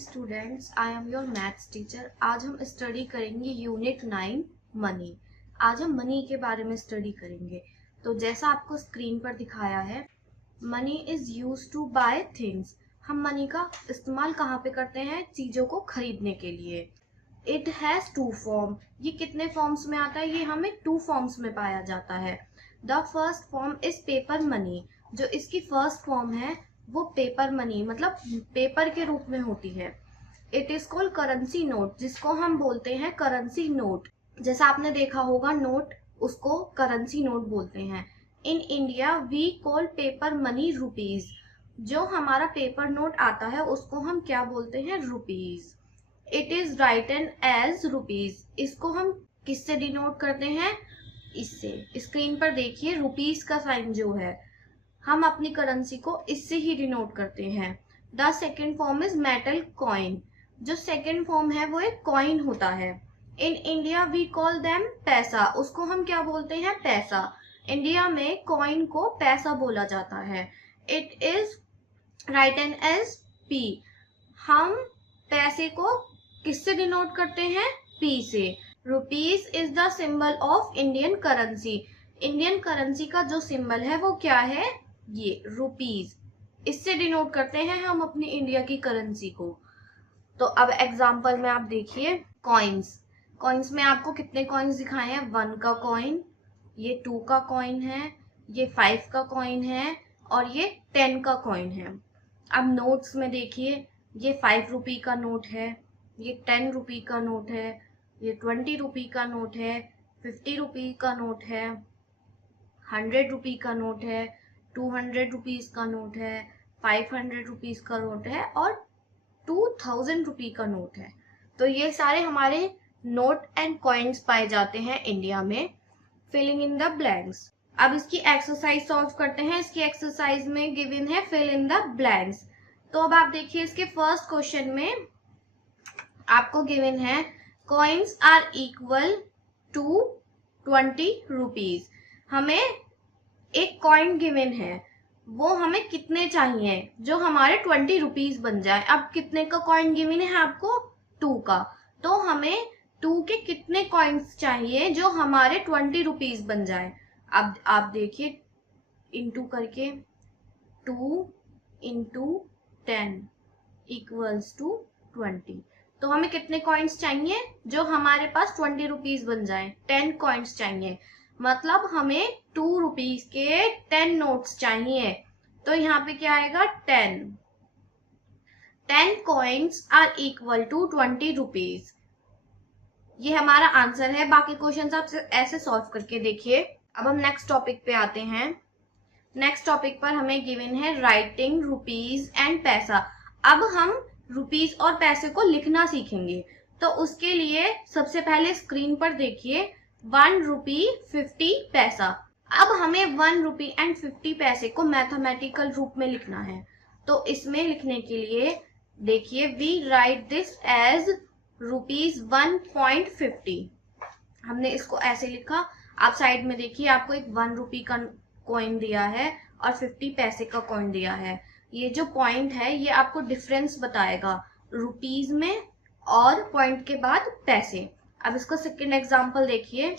Students, I am your maths teacher. आज हम study करेंगे यूनिट 9 मनी। आज हम मनी के बारे में स्टडी करेंगे। तो जैसा आपको स्क्रीन पर दिखाया है, money is use to buy things. हम मनी का इस्तेमाल कहाँ पे करते हैं? चीजों को खरीदने के लिए। It has two form. ये कितने फॉर्म्स में आता है? ये हमें 2 फॉर्म्स में पाया जाता है। The first form is paper money. जो इसकी फर्स्ट फॉर्म है वो पेपर मनी मतलब पेपर के रूप में होती है। It is called currency note, जिसको हम बोलते हैं करेंसी नोट। जैसा आपने देखा होगा नोट, उसको करेंसी नोट बोलते हैं। In India we call paper money rupees. जो हमारा पेपर नोट आता है उसको हम क्या बोलते हैं? Rupees. It is written as rupees. इसको हम किससे डिनोट करते हैं? इससे। स्क्रीन पर देखिए रुपीज का साइन जो है, हम अपनी करेंसी को इससे ही डिनोट करते हैं। The second form is metal coin. जो सेकेंड फॉर्म है वो एक कॉइन होता है। In India we call them paisa. उसको हम क्या बोलते हैं? पैसा। इंडिया में कॉइन को पैसा बोला जाता है। It is written as P. हम पैसे को किससे डिनोट करते हैं? पी से। Rupees is the symbol of Indian currency. Indian currency का जो सिंबल है वो क्या है? ये रुपीज। इससे डिनोट करते हैं हम अपनी इंडिया की करेंसी को। तो अब एग्जांपल में आप देखिए कॉइन्स। कॉइन्स में आपको कितने कॉइन्स दिखाए हैं? 1 का कॉइन, ये 2 का कॉइन है, ये 5 का कॉइन है और ये 10 का कॉइन है। अब नोट्स में देखिए, ये 5 रुपी का नोट है, ये 10 रुपी का नोट है, ये 20 रुपी का नोट है, 50 रुपी का नोट है, 100 रुपी का नोट है, 200 रुपीज का नोट है, 500 रुपीज का नोट है और 2000 रुपी का नोट है। तो ये सारे हमारे नोट एंड कॉइन्स पाए जाते हैं इंडिया में। Filling in the blanks. अब इसकी एक्सरसाइज सॉल्व करते हैं। इसकी एक्सरसाइज में गिवन है फिल इन द ब्लैंक्स। तो अब आप देखिए इसके फर्स्ट क्वेश्चन में आपको गिवन है coins are equal to 20 rupees. हमें एक कॉइन गिवन है, वो हमें कितने चाहिए जो हमारे 20 रुपीज बन जाए। अब कितने का कॉइन गिवन है आपको? 2 का। तो हमें 2 के कितने कॉइन्स चाहिए जो हमारे 20 रुपीज बन जाए? अब आप देखिए इंटू करके 2 इंटू 10 इक्वल्स टू 20। तो हमें कितने कॉइन्स चाहिए जो हमारे पास 20 रुपीज बन जाए? 10 कॉइन्स चाहिए। मतलब हमें 2 रुपीज के 10 नोट्स चाहिए। तो यहाँ पे क्या आएगा? 10 coins are equal to 20 rupees. ये हमारा आंसर है। बाकी क्वेश्चंस आप ऐसे सॉल्व करके देखिए। अब हम नेक्स्ट टॉपिक पे आते हैं। नेक्स्ट टॉपिक पर हमें गिवन है राइटिंग रुपीज एंड पैसा। अब हम रुपीज और पैसे को लिखना सीखेंगे। तो उसके लिए सबसे पहले स्क्रीन पर देखिए 1 रुपी 50 पैसा। अब हमें 1 रुपी एंड 50 पैसे को मैथमेटिकल रूप में लिखना है। तो इसमें लिखने के लिए देखिए we write this as rupees 1.50। हमने इसको ऐसे लिखा। आप साइड में देखिए आपको एक 1 रुपी का कॉइन दिया है और 50 पैसे का कॉइन दिया है। ये जो पॉइंट है ये आपको डिफरेंस बताएगा रुपीज में और पॉइंट के बाद पैसे। अब इसका सेकेंड एग्जाम्पल देखिए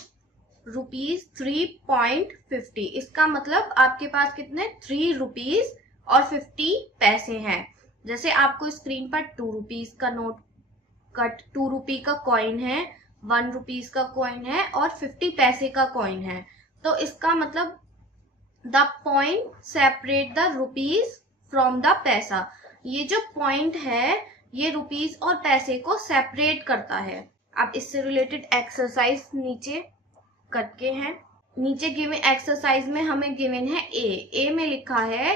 रुपीज 3.50। इसका मतलब आपके पास कितने? 3 रुपीज और 50 पैसे हैं। जैसे आपको स्क्रीन पर 2 रुपीज का नोट 2 रुपी का कॉइन है, 1 रुपीज का कॉइन है और 50 पैसे का कॉइन है। तो इसका मतलब the point separate the rupees from the पैसा। ये जो पॉइंट है ये रुपीज और पैसे को सेपरेट करता है। अब इससे रिलेटेड एक्सरसाइज नीचे करके हैं। नीचे गिवन एक्सरसाइज में हमें गिवन है ए में लिखा है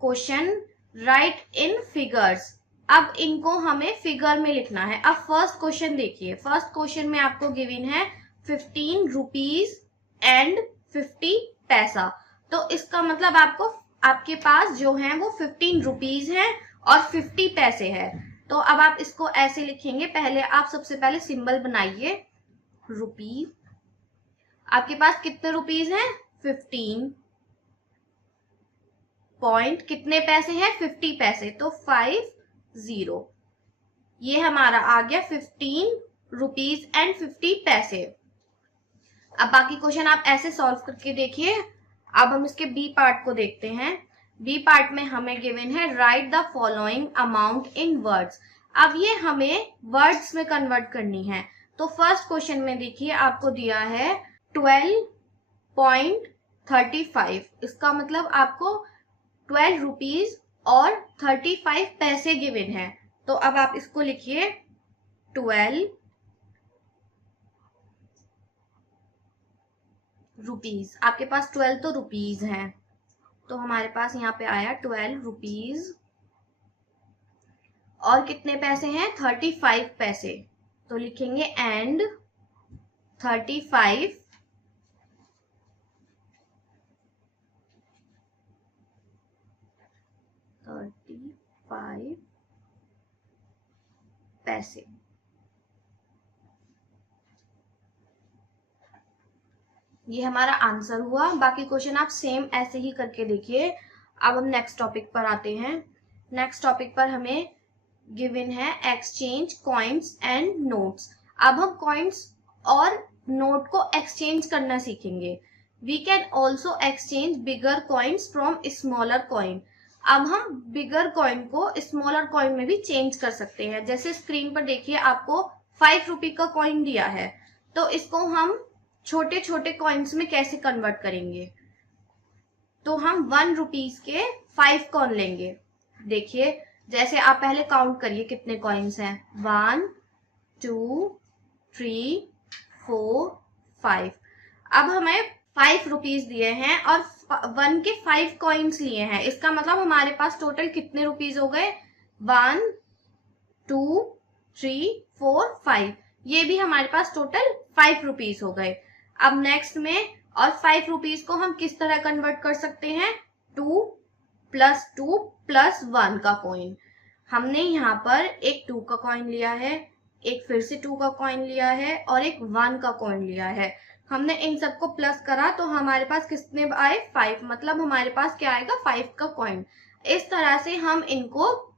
क्वेश्चन राइट इन फिगर्स। अब इनको हमें फिगर में लिखना है। अब फर्स्ट क्वेश्चन देखिए। फर्स्ट क्वेश्चन में आपको गिवन है 15 रुपीज एंड 50 पैसा। तो इसका मतलब आपके पास जो है वो 15 रुपीज है और 50 पैसे है। तो अब आप इसको ऐसे लिखेंगे। पहले आप सबसे पहले सिंबल बनाइए रुपी। आपके पास कितने रुपीज हैं? 15 पॉइंट कितने पैसे हैं? 50 पैसे। तो 50 ये हमारा आ गया 15 रुपीज एंड 50 पैसे। अब बाकी क्वेश्चन आप ऐसे सॉल्व करके देखिए। अब हम इसके बी पार्ट को देखते हैं। बी पार्ट में हमें गिवन है right the following amount in words. अब ये हमें वर्ड्स में कन्वर्ट करनी है। तो फर्स्ट क्वेश्चन में देखिए आपको दिया है 12.35। इसका मतलब आपको 12 रुपीज और 35 पैसे गिवन है। तो अब आप इसको लिखिए 12 रुपीज। आपके पास 12 तो रुपीज हैं, तो हमारे पास यहाँ पे आया 12 रुपीज और कितने पैसे हैं 35 पैसे। तो लिखेंगे एंड 35 पैसे। ये हमारा आंसर हुआ। बाकी क्वेश्चन आप सेम ऐसे ही करके देखिए। अब हम नेक्स्ट टॉपिक पर आते हैं। नेक्स्ट टॉपिक पर हमें गिवन है एक्सचेंज कॉइन्स एंड नोट्स। अब हम कॉइन्स और नोट को एक्सचेंज करना सीखेंगे। We can also exchange bigger coins from smaller coin. अब हम बिगर कॉइन को स्मॉलर कॉइन में भी चेंज कर सकते हैं। जैसे स्क्रीन पर देखिए आपको 5 रुपए का कॉइन दिया है, तो इसको हम छोटे छोटे कॉइन्स में कैसे कन्वर्ट करेंगे। तो हम 1 रुपीज के 5 कॉइन लेंगे। देखिए जैसे आप पहले काउंट करिए कितने कॉइन्स हैं। 1 2 3 4 5। अब हमें 5 रुपीज दिए हैं और 1 के 5 कॉइन्स लिए हैं। इसका मतलब हमारे पास टोटल कितने रुपीज हो गए 1 2 3 4 5। ये भी हमारे पास टोटल 5 रुपीज हो गए। अब नेक्स्ट में और 5 रुपीज को हम किस तरह कन्वर्ट कर सकते हैं 2 + 1 का कॉइन। हमने यहाँ पर एक 2 का कॉइन लिया है, एक फिर से 2 का कॉइन लिया है और एक 1 का कॉइन लिया है। हमने इन सबको प्लस करा तो हमारे पास कितने आए 5। मतलब हमारे पास क्या आएगा 5 का कॉइन। इस तरह से हम इनको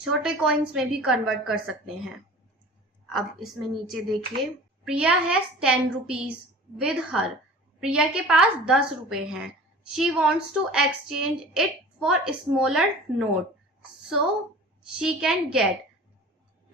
छोटे कॉइन्स में भी कन्वर्ट कर सकते हैं। अब इसमें नीचे देखिए Priya has 10 rupees with her. Priya के पास 10 रुपए हैं। She wants to exchange it for smaller note so she can get.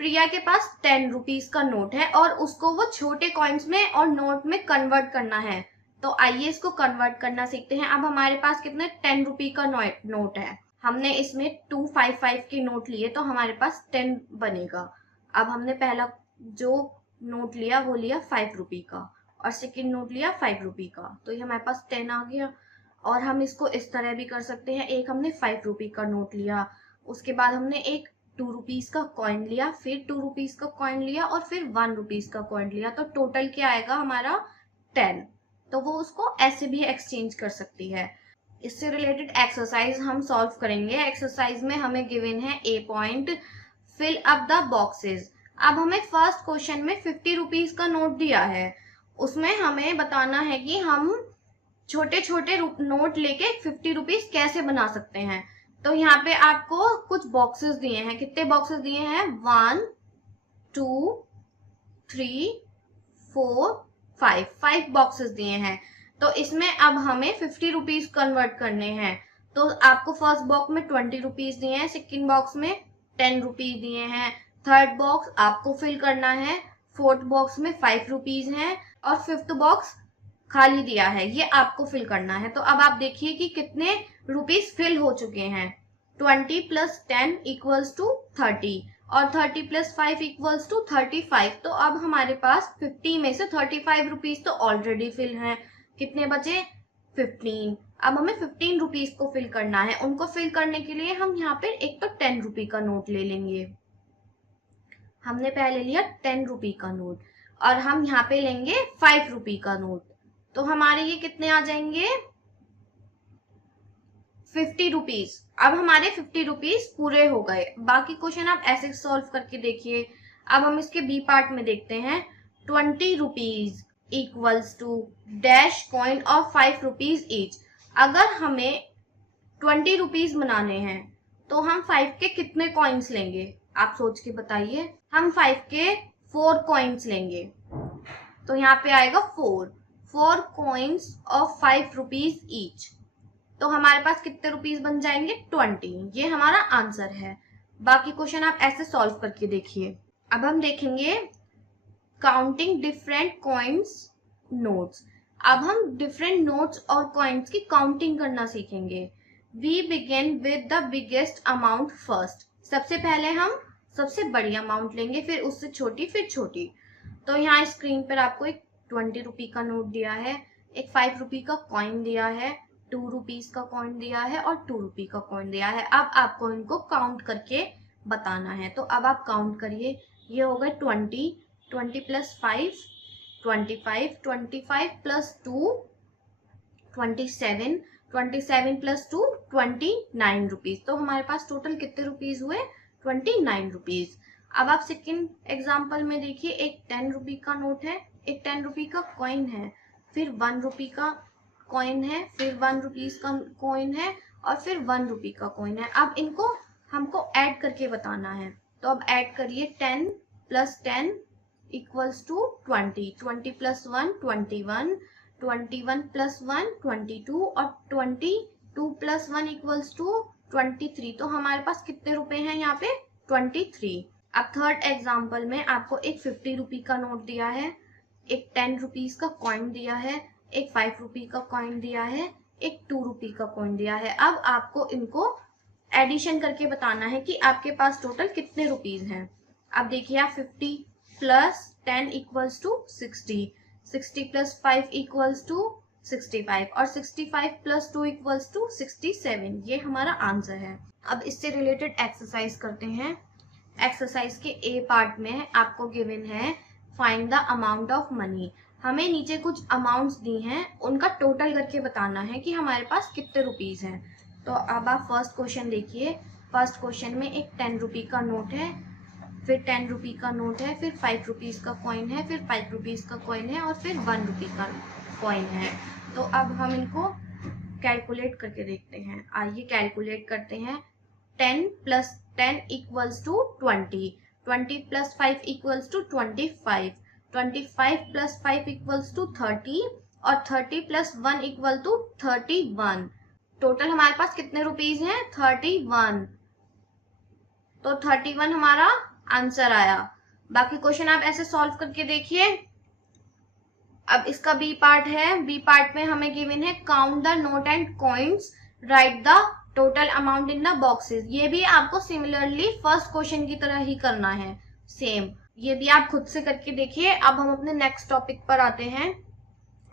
Priya के पास 10 रुपीज का नोट है और उसको वो छोटे कॉइन्स में और नोट में कन्वर्ट करना है। तो आइए इसको कन्वर्ट करना सीखते हैं। अब हमारे पास कितने 10 रुपी का नोट है। हमने इसमें 255 के नोट लिए तो हमारे पास 10 बनेगा। अब हमने पहला जो नोट लिया वो लिया 5 रुपी का और सेकेंड नोट लिया 5 रुपी का, तो ये हमारे पास 10 आ गया। और हम इसको इस तरह भी कर सकते हैं। एक हमने 5 रुपी का नोट लिया, उसके बाद हमने एक 2 रुपीज का कॉइन लिया, फिर 2 रुपीज का कॉइन लिया और फिर 1 रुपीज का कॉइन लिया। तो टोटल क्या आएगा हमारा 10। तो वो उसको ऐसे भी एक्सचेंज कर सकती है। इससे रिलेटेड एक्सरसाइज हम सॉल्व करेंगे। एक्सरसाइज में हमें गिवन है a point fill up the boxes. अब हमें फर्स्ट क्वेश्चन में 50 रुपीज का नोट दिया है, उसमें हमें बताना है कि हम छोटे छोटे नोट लेके 50 रुपीज कैसे बना सकते हैं। तो यहाँ पे आपको कुछ बॉक्सेस दिए हैं। कितने बॉक्सेस दिए हैं 1 2 3 4 5 बॉक्सेस दिए हैं। तो इसमें अब हमें 50 रुपीज कन्वर्ट करने हैं। तो आपको फर्स्ट बॉक्स में 20 रुपीज दिए हैं, सेकेंड बॉक्स में 10 रुपीज दिए हैं, थर्ड बॉक्स आपको फिल करना है, फोर्थ बॉक्स में 5 रुपीज हैं और फिफ्थ बॉक्स खाली दिया है, ये आपको फिल करना है। तो अब आप देखिए कि कितने रुपीज फिल हो चुके हैं। 20 + 10 = 30 और 30 + 5 = 35। तो अब हमारे पास 50 में से 35 रुपीज तो ऑलरेडी फिल हैं। कितने बचे 15। अब हमें 15 रुपीज को फिल करना है। उनको फिल करने के लिए हम यहाँ पे एक तो 10 रुपी का नोट ले लेंगे। हमने पहले लिया 10 रुपी का नोट और हम यहाँ पे लेंगे 5 रुपी का नोट। तो हमारे ये कितने आ जाएंगे 50 रुपीज। अब हमारे 50 रुपीज पूरे हो गए। बाकी क्वेश्चन आप ऐसे सॉल्व करके देखिए। अब हम इसके बी पार्ट में देखते हैं। 20 rupees = dash coin of 5 rupees each. अगर हमें 20 रुपीज बनाने हैं तो हम 5 के कितने कॉइन्स लेंगे आप सोच के बताइए। हम 5 के 4 कॉइन्स लेंगे, तो यहाँ पे आएगा 4 कॉइन्स ऑफ 5 रुपीज ईच। तो हमारे पास कितने रुपीज बन जाएंगे? 20। ये हमारा आंसर है। बाकी क्वेश्चन आप ऐसे सॉल्व करके देखिए। अब हम देखेंगे काउंटिंग डिफरेंट कॉइन्स नोट्स। अब हम डिफरेंट नोट्स और कॉइन्स की काउंटिंग करना सीखेंगे। We begin with the biggest amount first. सबसे पहले हम सबसे बड़ी अमाउंट लेंगे, फिर उससे छोटी, फिर छोटी। तो यहाँ स्क्रीन पर आपको एक 20 रुपी का नोट दिया है, एक 5 रुपी का कॉइन दिया है, 2 रुपीज का कॉइन दिया है और 2 रुपी का कॉइन दिया है। अब आपको इनको काउंट करके बताना है। तो अब आप काउंट करिए। ये हो गए 20 प्लस 5 25, 25 प्लस 2 27, 27 प्लस 2 29 रुपीज। तो हमारे पास टोटल कितने रुपीज हुए? 29 रुपीज। अब आप सेकेंड एग्जाम्पल में देखिए, एक 10 रुपी का नोट है, एक 10 रुपी का कॉइन है, फिर 1 रुपी का कॉइन है, फिर 1 रुपीज का कॉइन है और फिर 1 रुपी का कॉइन है। अब इनको हमको ऐड करके बताना है। तो अब ऐड करिए। 10 plus 10 equals to 20, 20 plus 1 21, 21 plus 1 22 और 22 प्लस 1 इक्वल्स टू 23। तो हमारे पास कितने रुपए हैं यहाँ पे? 23। अब थर्ड एग्जाम्पल में आपको एक 50 रुपी का नोट दिया है, एक 10 रुपीज का कॉइन दिया है, एक 5 रुपी का कॉइन दिया है, एक 2 रुपी का कॉइन दिया है। अब आपको इनको एडिशन करके बताना है कि आपके पास टोटल कितने रुपीज हैं। अब देखिए आप 50 plus 10 equals to 60, 60 plus 5 equals to 65 और 65 प्लस 2 इक्वल्स टू 67। ये हमारा आंसर है। अब इससे रिलेटेड एक्सरसाइज करते हैं। एक्सरसाइज के ए पार्ट में आपको गिवन है find the amount of money. हमें नीचे कुछ अमाउंट्स दी हैं, उनका टोटल करके बताना है कि हमारे पास कितने रुपीज हैं। तो अब आप फर्स्ट क्वेश्चन देखिए। फर्स्ट क्वेश्चन में एक 10 रुपी का नोट है, फिर 10 रुपी का नोट है, फिर 5 रुपीज का कॉइन है, फिर 5 रुपीज का कॉइन है और फिर 1 रुपी का कॉइन है। तो अब हम इनको कैलकुलेट करके देखते हैं। आइए कैलकुलेट करते हैं। 10 plus 10 equals to 20, 20 plus 5 equals to 25, 25 plus 5 equals to 30 और 30 प्लस 1 इक्वल टू 31। टोटल हमारे पास कितने रुपीज हैं? 31। तो 31 हमारा आंसर आया। बाकी क्वेश्चन आप ऐसे सॉल्व करके देखिए। अब इसका बी पार्ट है। बी पार्ट में हमें गिवन है count the note and coins, right the total amount in the boxes. ये भी आपको सिमिलरली फर्स्ट क्वेश्चन की तरह ही करना है, सेम। ये भी आप खुद से करके देखिए। अब हम अपने नेक्स्ट टॉपिक पर आते हैं।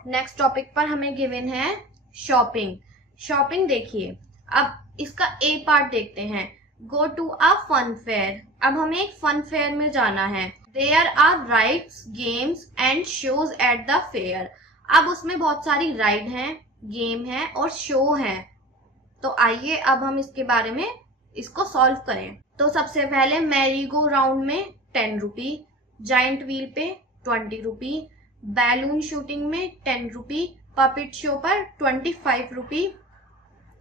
नेक्स्ट टॉपिक पर हमें गिवन है शॉपिंग। शॉपिंग देखिए। अब इसका ए पार्ट देखते हैं। Go to a fun fair. अब हमें एक फन फेयर में जाना है। There are rides, games and shows at the fair. अब उसमें बहुत सारी राइड हैं, गेम है और शो है। तो आइए अब हम इसके बारे में इसको सॉल्व करें। तो सबसे पहले मैरी गो राउंड में 10 रुपी, जाइंट व्हील पे 20 रुपी, बैलून शूटिंग में 10 रुपी, पपेट शो पर 25 रुपी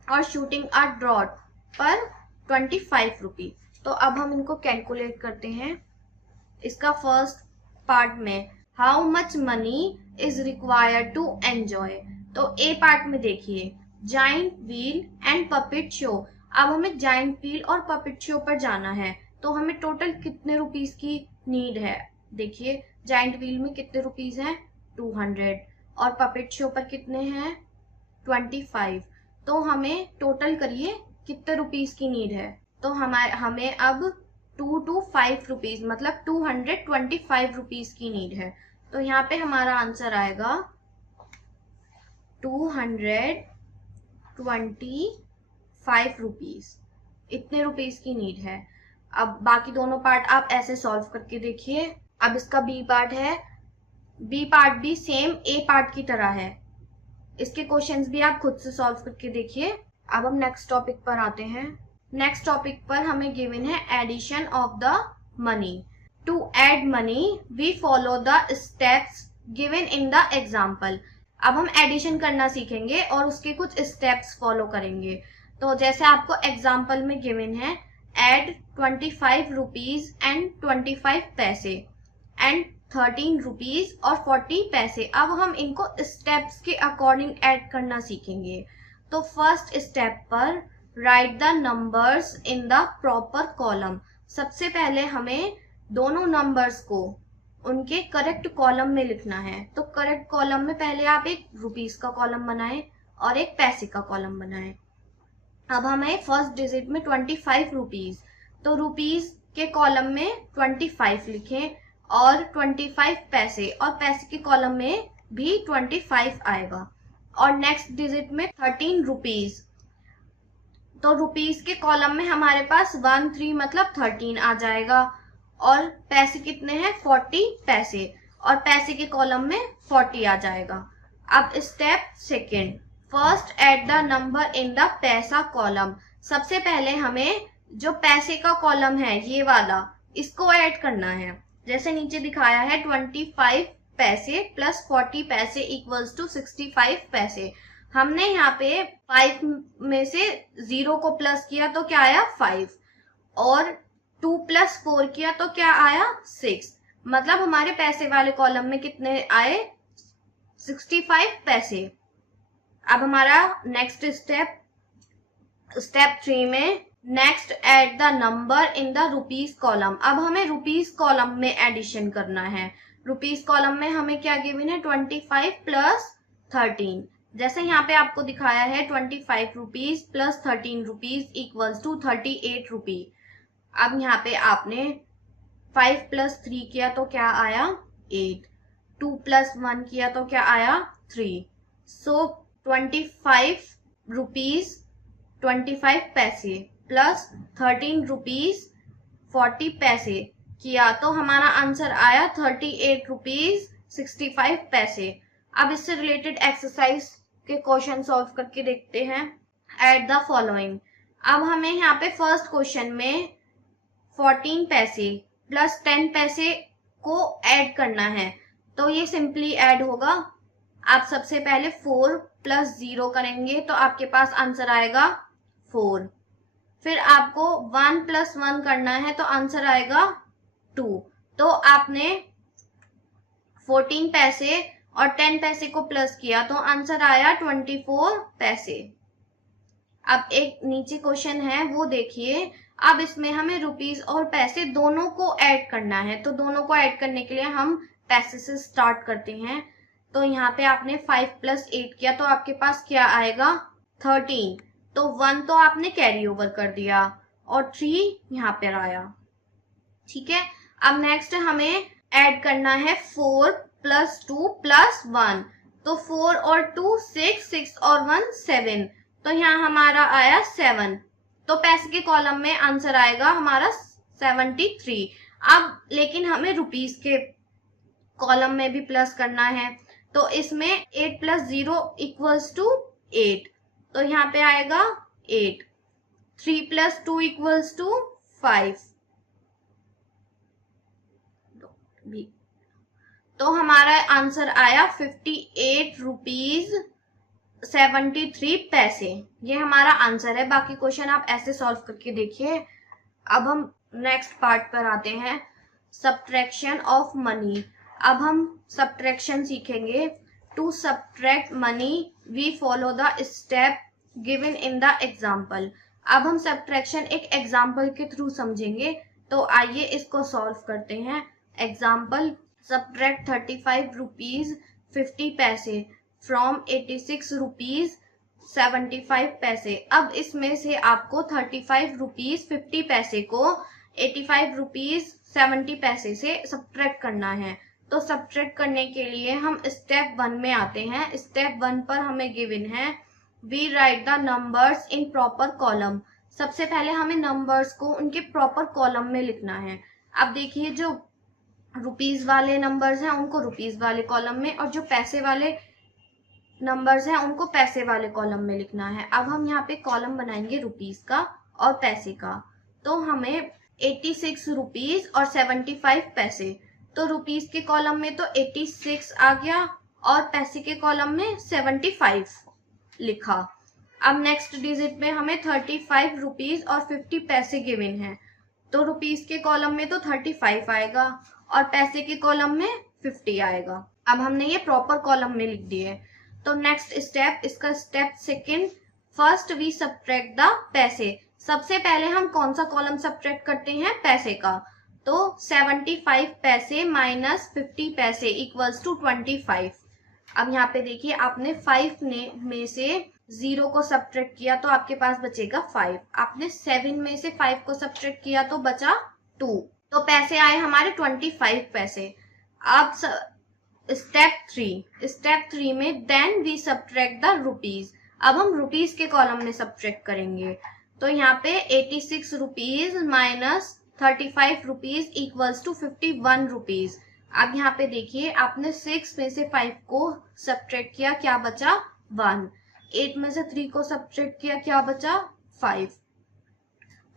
और शूटिंग अ ड्रॉट पर 25 रुपी। तो अब हम इनको कैलकुलेट करते हैं। इसका फर्स्ट पार्ट में how much money is required to enjoy. तो ए पार्ट में देखिए giant wheel and puppet show. अब हमें जाइंट व्हील और पपेट शो पर जाना है। तो हमें टोटल कितने रुपीस की नीड है? देखिए जाइंट व्हील में कितने रुपीस हैं? 200 और पपेट शो पर कितने हैं? 25। तो हमें टोटल करिए कितने रुपीस की नीड है। तो हमें अब 2 to 5 रुपीज मतलब 225 रुपीज की नीड है। तो यहाँ पे हमारा आंसर आएगा 225 रुपीज। इतने रुपीज की नीड है। अब बाकी दोनों पार्ट आप ऐसे सॉल्व करके देखिए। अब इसका बी पार्ट है। बी पार्ट भी सेम ए पार्ट की तरह है। इसके क्वेश्चंस भी आप खुद से सॉल्व करके देखिए। अब हम नेक्स्ट टॉपिक पर आते हैं। नेक्स्ट टॉपिक पर हमें गिवन है addition of the money. To add money we follow the steps given in the example. अब हम एडिशन करना सीखेंगे और उसके कुछ स्टेप्स फॉलो करेंगे। तो जैसे आपको एग्जाम्पल में गिवन है एड 25 रुपीज एंड 25 पैसे एंड 13 रुपीज और 40 पैसे। अब हम इनको स्टेप्स के अकॉर्डिंग ऐड करना सीखेंगे। तो फर्स्ट स्टेप पर right the numbers in the proper column. सबसे पहले हमें दोनों नंबर्स को उनके करेक्ट कॉलम में लिखना है। तो करेक्ट कॉलम में पहले आप एक रुपीस का कॉलम बनाएं और एक पैसे का कॉलम बनाएं। अब हमें फर्स्ट डिजिट में 25 रुपीज, तो रुपीज के कॉलम में 25 लिखें और 25 पैसे, और पैसे के कॉलम में भी 25 आएगा। और नेक्स्ट डिजिट में 13 रुपीज, तो रुपीज के कॉलम में हमारे पास 13 मतलब 13 आ जाएगा। और पैसे कितने हैं 40 पैसे, और पैसे के कॉलम में 40 आ जाएगा। अब step second, first aid the number in the पैसा कॉलम। सबसे पहले हमें जो पैसे का कॉलम है ये वाला, इसको ऐड करना है। जैसे नीचे दिखाया है 25 पैसे प्लस 40 पैसे इक्वल्स टू 65 पैसे। हमने यहाँ पे 5 में से 0 को प्लस किया तो क्या आया 5, और 2 प्लस 4 किया तो क्या आया 6। मतलब हमारे पैसे वाले कॉलम में कितने आए 65 पैसे। अब हमारा नेक्स्ट स्टेप 3 में next add the number in the rupees column. अब हमें रुपीज कॉलम में एडिशन करना है। रुपीज कॉलम में हमें क्या गिवन है 25 प्लस 13। जैसे यहाँ पे आपको दिखाया है 25 rupees plus 13 rupees equals to 38 rupee. अब यहाँ पे आपने 5 प्लस 3 किया तो क्या आया 8, 2 प्लस 1 किया तो क्या आया 3। सो 25 रुपीज 25 पैसे प्लस 13 रुपीज 40 पैसे किया तो हमारा आंसर आया 38 रुपीज 65 पैसे। अब इससे रिलेटेड एक्सरसाइज के क्वेश्चन सॉल्व करके देखते हैं। Add the following. अब हमें यहाँ पे फर्स्ट क्वेश्चन में 14 पैसे प्लस 10 पैसे को ऐड करना है। तो ये सिंपली ऐड होगा। आप सबसे पहले 4 प्लस 0 करेंगे तो आपके पास आंसर आएगा 4। फिर आपको 1 प्लस 1 करना है तो आंसर आएगा 2। तो आपने 14 पैसे और 10 पैसे को प्लस किया तो आंसर आया 24 पैसे। अब एक नीचे क्वेश्चन है वो देखिए। अब इसमें हमें रुपीस और पैसे दोनों को ऐड करना है। तो दोनों को ऐड करने के लिए हम पैसे से स्टार्ट करते हैं। तो यहाँ पे आपने 5 प्लस 8 किया तो आपके पास क्या आएगा 13। तो 1 तो आपने कैरी ओवर कर दिया और 3 यहाँ पे आया। ठीक है। अब नेक्स्ट हमें ऐड करना है 4 प्लस 2 प्लस 1। तो 4 और 2 6, 6 और 1 7। तो यहाँ हमारा आया 7। तो पैसे के कॉलम में आंसर आएगा हमारा 73। अब लेकिन हमें रुपीस के कॉलम में भी प्लस करना है। तो इसमें 8 प्लस 0 इक्वल्स टू 8। तो यहाँ पे आएगा 8। 3 प्लस 2 इक्वल्स टू 5। तो हमारा आंसर आया 58 रुपीज 73 पैसे। ये हमारा आंसर है। बाकी क्वेश्चन आप ऐसे सॉल्व करके देखिए। अब हम नेक्स्ट पार्ट पर आते हैं, सब्ट्रैक्शन ऑफ मनी। अब हम सब्ट्रैक्शन सीखेंगे। To subtract money we follow the step given in the example. अब हम सब्ट्रैक्शन एक एग्जाम्पल के थ्रू समझेंगे। तो आइए इसको सॉल्व करते हैं। एग्जाम्पल, सब्ट्रैक्ट 35 रुपीज 50 पैसे फ्रॉम 86 रुपीज 75 पैसे। अब इसमें से आपको 35 रुपीज 50 पैसे को 85 रुपीज 70 पैसे से सब्ट्रैक्ट करना है। तो सब्ट्रैक्ट करने के लिए हम स्टेप 1 में आते हैं। स्टेप 1 पर हमें गिवन है we write the numbers in proper column. सबसे पहले हमें नंबर्स को उनके प्रॉपर कॉलम में लिखना है। अब देखिए, जो रुपीज वाले नंबर्स हैं उनको रुपीज वाले कॉलम में, और जो पैसे वाले नंबर्स हैं उनको पैसे वाले कॉलम में लिखना है। अब हम यहाँ पे कॉलम बनाएंगे रुपीज का और पैसे का। तो हमें 86 रुपीज और 75 पैसे। तो रुपीज के कॉलम में तो 86 आ गया और पैसे के कॉलम में 75 लिखा। अब नेक्स्ट डिजिट में हमें 35 रुपीज और 50 पैसे गिवन है, तो रुपीज के कॉलम में तो 35 आएगा और पैसे के कॉलम में 50 आएगा। अब हमने ये प्रॉपर कॉलम में लिख दिए। तो नेक्स्ट स्टेप, इसका step second, first we subtract the paise. सबसे पहले हम कौन सा कॉलम सब्ट्रैक्ट करते हैं? पैसे का। तो 75 पैसे माइनस 50 पैसे इक्वल्स टू 25। अब यहाँ पे देखिए, आपने 5 में से 0 को सब्ट्रैक्ट किया तो आपके पास बचेगा 5। आपने 7 में से 5 को सब्ट्रैक्ट किया तो बचा 2। तो पैसे आए हमारे 25 पैसे। अब स्टेप 3 में then we subtract the rupees. अब हम रुपीज के कॉलम में सब्ट्रैक्ट करेंगे। तो यहाँ पे 86 rupees minus 35 rupees equals to 51 rupees. अब यहाँ पे देखिए, आपने 6 में से 5 को सब्ट्रैक्ट किया, क्या बचा? 1। 8 में से 3 को सब्ट्रैक्ट किया, क्या बचा? 5।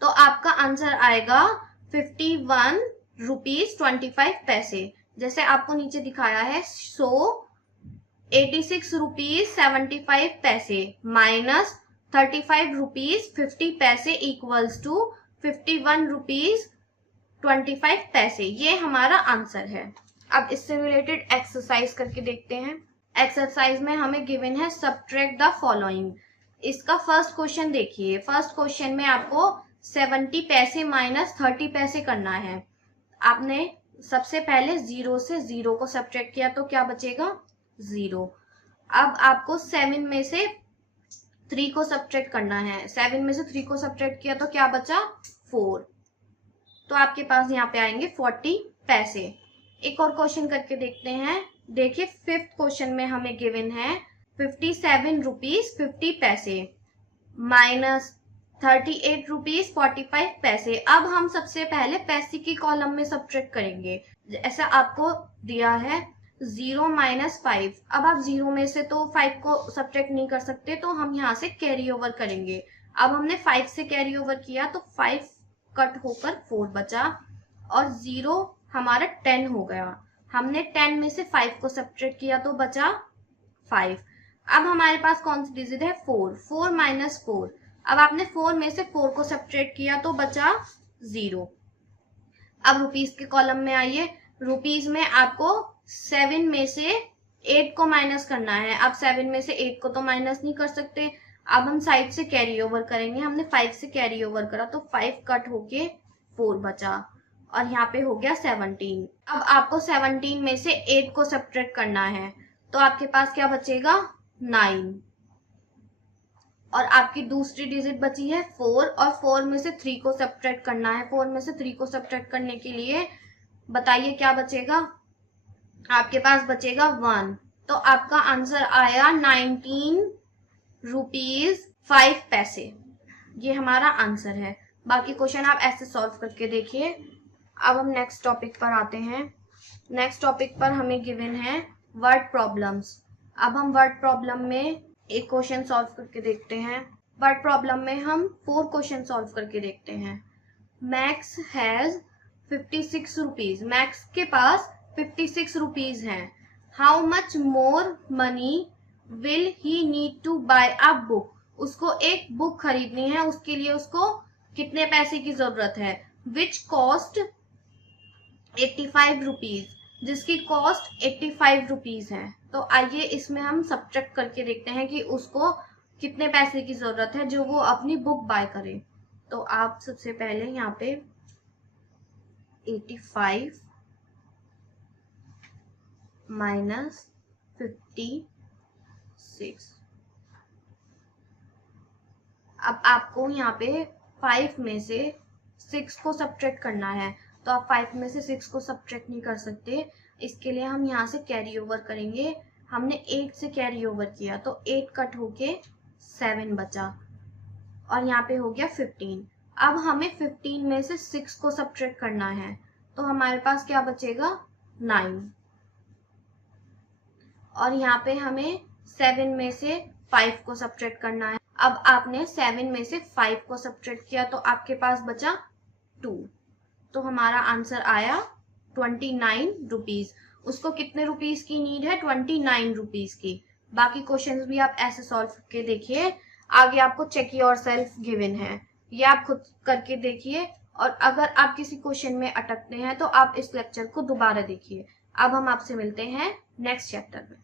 तो आपका आंसर आएगा 51 रुपीज 25 पैसे, जैसे आपको नीचे दिखाया है। सो 86 रुपीज 75 पैसे माइनस 35 रुपीज 50 पैसे इक्वल्स टू 51 रुपीज 25 पैसे। ये हमारा आंसर है। अब इससे रिलेटेड एक्सरसाइज करके देखते हैं। एक्सरसाइज में हमें गिवन है सब्ट्रैक्ट द फॉलोइंग। इसका फर्स्ट क्वेश्चन देखिए। फर्स्ट क्वेश्चन में आपको 70 पैसे माइनस 30 पैसे करना है। आपने सबसे पहले 0 से 0 को सब्ट्रैक्ट किया तो क्या बचेगा? 0। अब आपको 7 में से 3 को सब्ट्रैक्ट करना है। 7 में से 3 को सब्ट्रैक्ट किया तो क्या बचा? 4। तो आपके पास यहाँ पे आएंगे 40 पैसे। एक और क्वेश्चन करके देखते हैं। देखिए, 5th क्वेश्चन में हमें गिवन है 57 रुपीज 50 पैसे माइनस 38 रुपीज 45 पैसे। अब हम सबसे पहले पैसे की कॉलम में सब्ट्रैक्ट करेंगे। ऐसा आपको दिया है 0 माइनस 5। अब आप 0 में से तो 5 को सब्ट्रैक्ट नहीं कर सकते, तो हम यहाँ से कैरी ओवर करेंगे। अब हमने 5 से कैरी ओवर किया तो 5 कट होकर 4 बचा और 0 हमारा 10 हो गया। हमने 10 में से 5 को सब्ट्रैक्ट किया तो बचा 5। अब हमारे पास कौन सी डिजिट है? 4। 4 माइनस 4। अब आपने 4 में से 4 को सब्ट्रैक्ट किया तो बचा 0। अब रुपीज के कॉलम में आइए। रुपीज में आपको 7 में से 8 को माइनस करना है। अब 7 में से 8 को तो माइनस नहीं कर सकते। अब हम साइड से कैरी ओवर करेंगे। हमने 5 से कैरी ओवर करा तो 5 कट होके 4 बचा और यहाँ पे हो गया 17। अब आपको 17 में से 8 को सब्ट्रैक्ट करना है तो आपके पास क्या बचेगा? 9। और आपकी दूसरी डिजिट बची है 4 और 4 में से 3 को सब्ट्रैक्ट करना है। 4 में से 3 को सब्ट्रैक्ट करने के लिए बताइए क्या बचेगा? आपके पास बचेगा 1। तो आपका आंसर आया 19 रुपीज 5 पैसे। ये हमारा आंसर है। बाकी क्वेश्चन आप ऐसे सॉल्व करके देखिए। अब हम नेक्स्ट टॉपिक पर आते हैं। नेक्स्ट टॉपिक पर हमें गिवन है वर्ड प्रॉब्लम्स। अब हम वर्ड प्रॉब्लम में एक क्वेश्चन सॉल्व करके देखते हैं। वर्ड प्रॉब्लम में हम 4 क्वेश्चन सॉल्व करके देखते हैं। Max has 56 rupees. मैक्स के पास 56 रुपीज हैं। How much more money will he need to buy a book. उसको एक बुक खरीदनी है, उसके लिए उसको कितने पैसे की जरूरत है? विच कॉस्ट 85 रुपीज, जिसकी कॉस्ट 85 रुपीज है। तो आइए इसमें हम सब्ट्रैक्ट करके देखते हैं कि उसको कितने पैसे की जरूरत है जो वो अपनी बुक बाय करे। तो आप सबसे पहले यहाँ पे 85 माइनस 56। अब आपको यहाँ पे 5 में से 6 को सब्ट्रैक्ट करना है। तो आप 5 में से 6 को सब्ट्रैक्ट नहीं कर सकते, इसके लिए हम यहाँ से कैरी ओवर करेंगे। हमने 8 से कैरी ओवर किया तो 8 कट होके 7 बचा और यहाँ पे हो गया 15। अब हमें 15 में से 6 को सब्ट्रैक्ट करना है तो हमारे पास क्या बचेगा? 9। और यहाँ पे हमें 7 में से 5 को सब्ट्रैक्ट करना है। अब आपने 7 में से 5 को सब्ट्रैक्ट किया तो आपके पास बचा 2। तो हमारा आंसर आया 29 रुपीज। उसको कितने रुपीज की नीड है? 29 रुपीज की। बाकी क्वेश्चंस भी आप ऐसे सॉल्व करके देखिए। आगे आपको चेक योर सेल्फ गिवन है, ये आप खुद करके देखिए। और अगर आप किसी क्वेश्चन में अटकते हैं तो आप इस लेक्चर को दोबारा देखिए। अब हम आपसे मिलते हैं नेक्स्ट चैप्टर में।